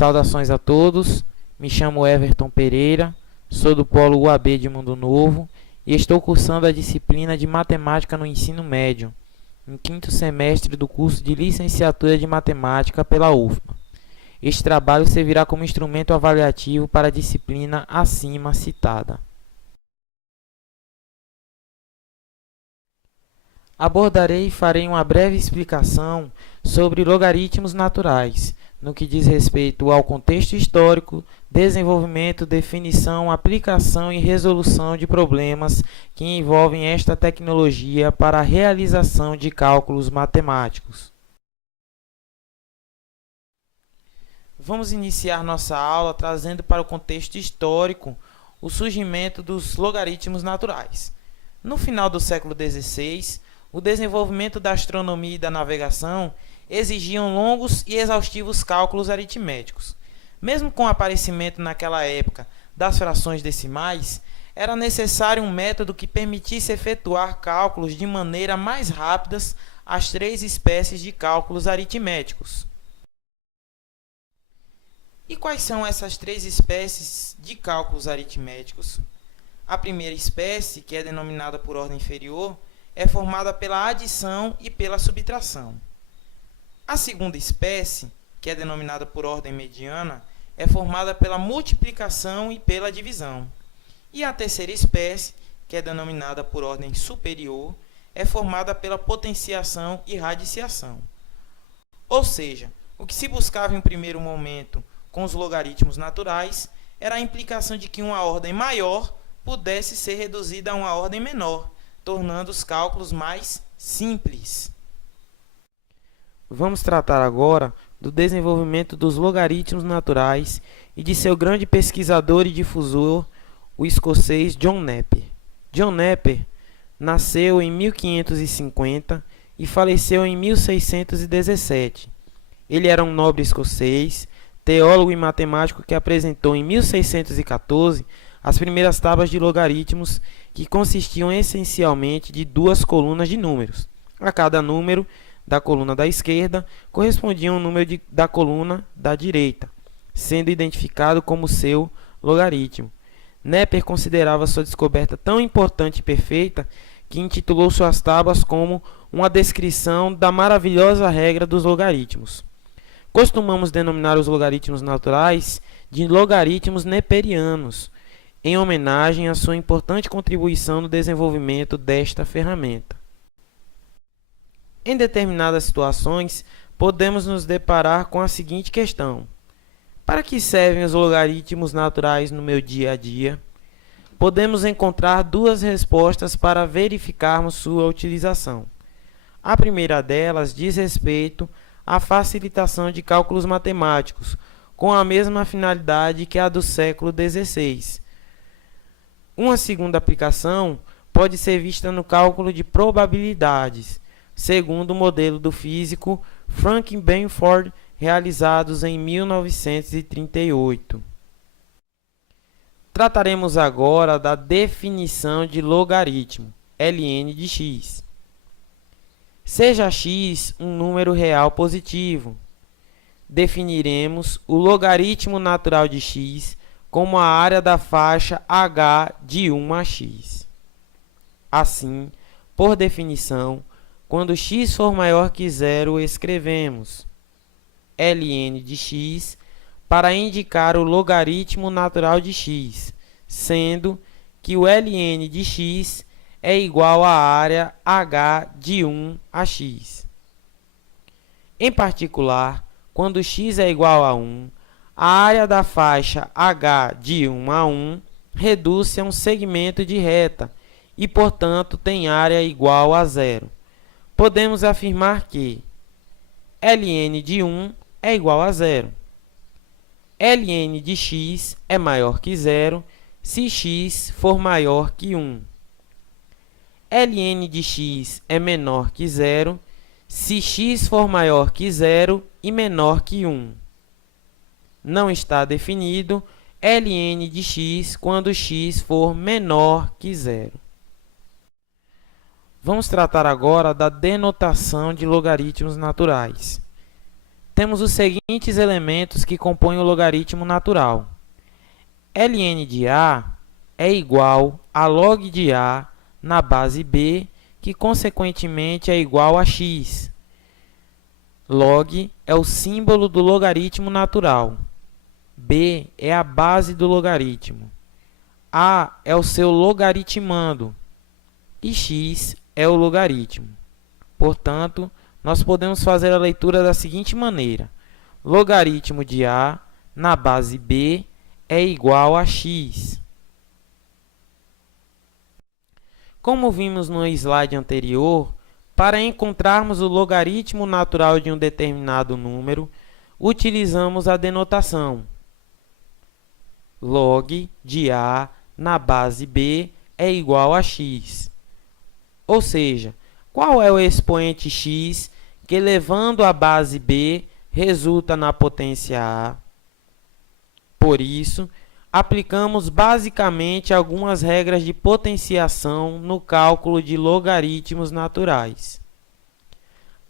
Saudações a todos, me chamo Everton Pereira, sou do Polo UAB de Mundo Novo e estou cursando a disciplina de Matemática no Ensino Médio, em quinto semestre do curso de Licenciatura de Matemática pela UFMA. Este trabalho servirá como instrumento avaliativo para a disciplina acima citada. Abordarei e farei uma breve explicação sobre logaritmos naturais, no que diz respeito ao contexto histórico, desenvolvimento, definição, aplicação e resolução de problemas que envolvem esta tecnologia para a realização de cálculos matemáticos. Vamos iniciar nossa aula trazendo para o contexto histórico o surgimento dos logaritmos naturais. No final do século XVI, o desenvolvimento da astronomia e da navegação exigiam longos e exaustivos cálculos aritméticos. Mesmo com o aparecimento naquela época das frações decimais, era necessário um método que permitisse efetuar cálculos de maneira mais rápidas as três espécies de cálculos aritméticos. E quais são essas três espécies de cálculos aritméticos? A primeira espécie, que é denominada por ordem inferior, é formada pela adição e pela subtração. A segunda espécie, que é denominada por ordem mediana, é formada pela multiplicação e pela divisão. E a terceira espécie, que é denominada por ordem superior, é formada pela potenciação e radiciação. Ou seja, o que se buscava em um primeiro momento com os logaritmos naturais era a implicação de que uma ordem maior pudesse ser reduzida a uma ordem menor, tornando os cálculos mais simples. Vamos tratar agora do desenvolvimento dos logaritmos naturais e de seu grande pesquisador e difusor, o escocês John Napier. John Napier nasceu em 1550 e faleceu em 1617. Ele era um nobre escocês, teólogo e matemático que apresentou em 1614 as primeiras tábuas de logaritmos, que consistiam essencialmente de duas colunas de números. A cada número da coluna da esquerda correspondia um número da coluna da direita, sendo identificado como seu logaritmo. Napier considerava sua descoberta tão importante e perfeita que intitulou suas tábuas como uma descrição da maravilhosa regra dos logaritmos. Costumamos denominar os logaritmos naturais de logaritmos neperianos, em homenagem à sua importante contribuição no desenvolvimento desta ferramenta. Em determinadas situações, podemos nos deparar com a seguinte questão: para que servem os logaritmos naturais no meu dia a dia? Podemos encontrar duas respostas para verificarmos sua utilização. A primeira delas diz respeito à facilitação de cálculos matemáticos, com a mesma finalidade que a do século XVI. Uma segunda aplicação pode ser vista no cálculo de probabilidades, segundo o modelo do físico Franklin Benford, realizados em 1938. Trataremos agora da definição de logaritmo, ln de x. Seja x um número real positivo. Definiremos o logaritmo natural de x como a área da faixa h de 1 a x. Assim, por definição, quando x for maior que zero, escrevemos ln de x para indicar o logaritmo natural de x, sendo que o ln de x é igual à área h de 1 a x. Em particular, quando x é igual a 1, a área da faixa h de 1 a 1 reduz-se a um segmento de reta e, portanto, tem área igual a zero. Podemos afirmar que ln de 1 é igual a zero. Ln de x é maior que zero se x for maior que 1. Ln de x é menor que zero se x for maior que zero e menor que 1. Não está definido ln de x quando x for menor que zero. Vamos tratar agora da denotação de logaritmos naturais. temos os seguintes elementos que compõem o logaritmo natural. ln de A é igual a log de A na base B, que consequentemente é igual a x. Log é o símbolo do logaritmo natural. B é a base do logaritmo. A é o seu logaritmando. E x é o logaritmo. Portanto, nós podemos fazer a leitura da seguinte maneira: logaritmo de A na base B é igual a x. Como vimos no slide anterior, para encontrarmos o logaritmo natural de um determinado número, utilizamos a denotação log de A na base B é igual a x. Ou seja, qual é o expoente x que, elevando a base B, resulta na potência A? Por isso, aplicamos basicamente algumas regras de potenciação no cálculo de logaritmos naturais.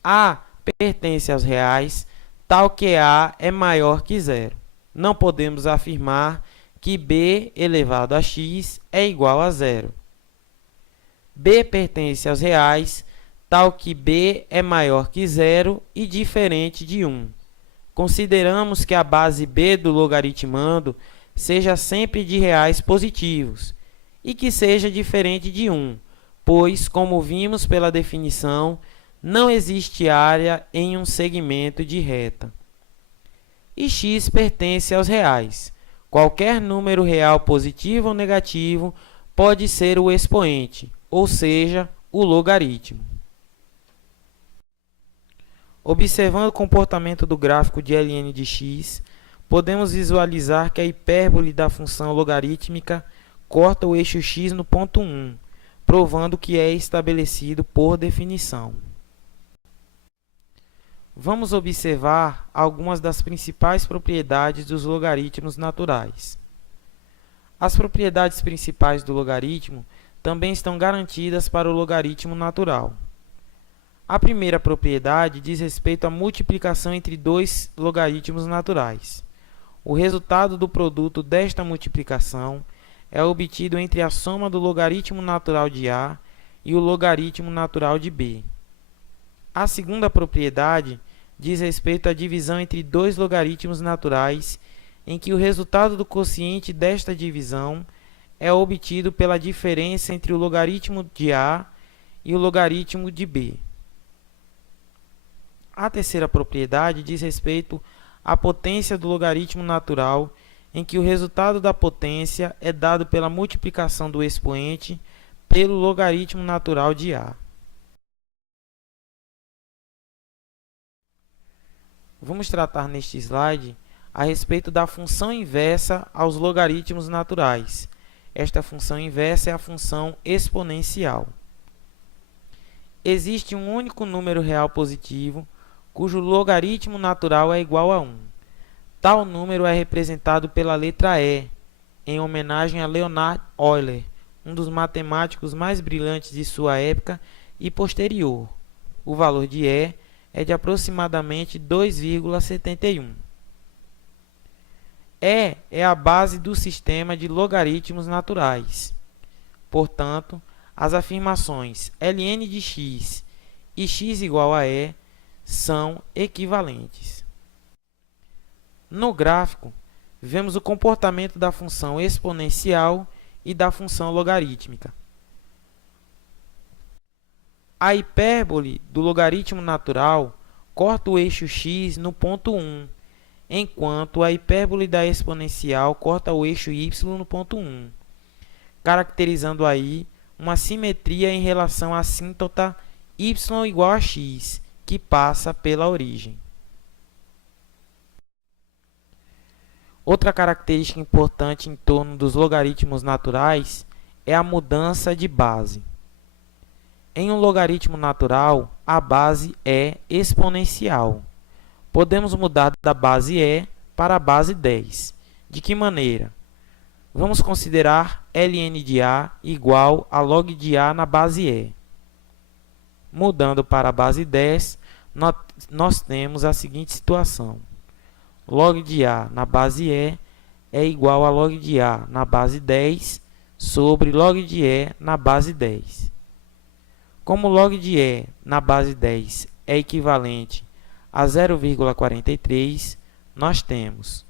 A pertence aos reais, tal que A é maior que zero. Não podemos afirmar que B elevado a x é igual a zero. B pertence aos reais, tal que B é maior que zero e diferente de 1. Consideramos que a base B do logaritmando seja sempre de reais positivos e que seja diferente de 1, pois, como vimos pela definição, não existe área em um segmento de reta. E x pertence aos reais. Qualquer número real positivo ou negativo pode ser o expoente, ou seja, o logaritmo. Observando o comportamento do gráfico de ln de x, podemos visualizar que a hipérbole da função logarítmica corta o eixo x no ponto 1, provando que é estabelecido por definição. Vamos observar algumas das principais propriedades dos logaritmos naturais. As propriedades principais do logaritmo também estão garantidas para o logaritmo natural. A primeira propriedade diz respeito à multiplicação entre dois logaritmos naturais. O resultado do produto desta multiplicação é obtido entre a soma do logaritmo natural de A e o logaritmo natural de B. A segunda propriedade diz respeito à divisão entre dois logaritmos naturais, em que o resultado do quociente desta divisão é obtido pela diferença entre o logaritmo de A e o logaritmo de B. A terceira propriedade diz respeito à potência do logaritmo natural, em que o resultado da potência é dado pela multiplicação do expoente pelo logaritmo natural de A. Vamos tratar neste slide a respeito da função inversa aos logaritmos naturais. Esta função inversa é a função exponencial. Existe um único número real positivo cujo logaritmo natural é igual a 1. Tal número é representado pela letra E, em homenagem a Leonhard Euler, um dos matemáticos mais brilhantes de sua época e posterior. O valor de E é de aproximadamente 2,71. E é a base do sistema de logaritmos naturais. Portanto, as afirmações ln de x e x igual a E são equivalentes. No gráfico, vemos o comportamento da função exponencial e da função logarítmica. A hipérbole do logaritmo natural corta o eixo x no ponto 1, enquanto a hipérbole da exponencial corta o eixo y no ponto 1, caracterizando aí uma simetria em relação à assíntota y igual a x, que passa pela origem. Outra característica importante em torno dos logaritmos naturais é a mudança de base. Em um logaritmo natural, a base é exponencial. Podemos mudar da base E para a base 10. De que maneira? Vamos considerar ln de A igual a log de A na base E. Mudando para a base 10, nós temos a seguinte situação. Log de A na base E é igual a log de A na base 10 sobre log de E na base 10. Como log de E na base 10 é equivalente a 0,43, nós temos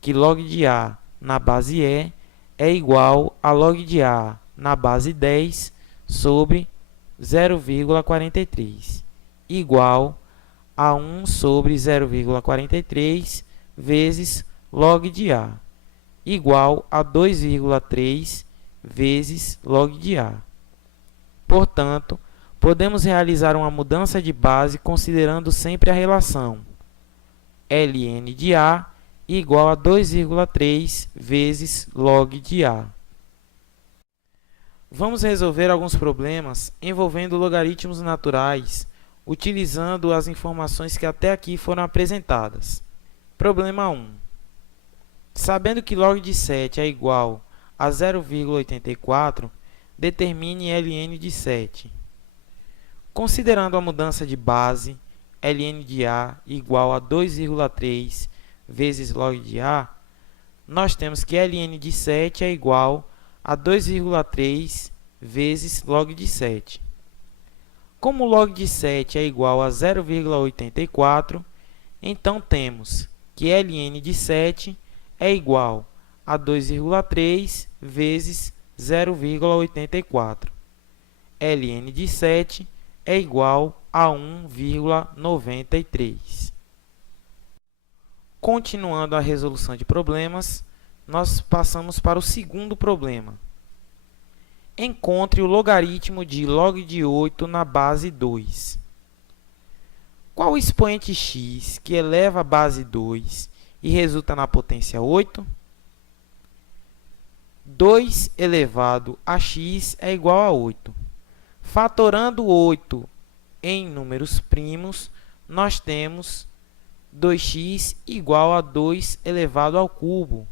que log de A na base E é igual a log de A na base 10 sobre 0,43, igual a 1 sobre 0,43 vezes log de A, igual a 2,3 vezes log de A. Portanto, podemos realizar uma mudança de base considerando sempre a relação ln de A igual a 2,3 vezes log de A. Vamos resolver alguns problemas envolvendo logaritmos naturais, utilizando as informações que até aqui foram apresentadas. Problema 1. Sabendo que log de 7 é igual a 0,84, determine ln de 7. Considerando a mudança de base, ln de A igual a 2,3 vezes log de A, nós temos que ln de 7 é igual a 2,3 vezes log de 7. Como log de 7 é igual a 0,84, então temos que ln de 7 é igual a 2,3 vezes 0,84. ln de 7 é igual a 1,93. Continuando a resolução de problemas, nós passamos para o segundo problema. Encontre o logaritmo de log de 8 na base 2. Qual o expoente x que eleva a base 2 e resulta na potência 8? 2 elevado a x é igual a 8. Fatorando 8 em números primos, nós temos 2x igual a 2 elevado ao cubo.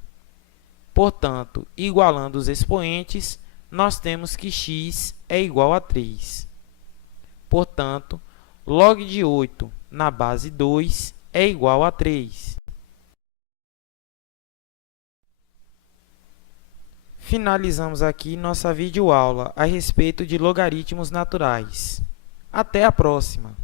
Portanto, igualando os expoentes, nós temos que x é igual a 3. Portanto, log de 8 na base 2 é igual a 3. Finalizamos aqui nossa videoaula a respeito de logaritmos naturais. Até a próxima!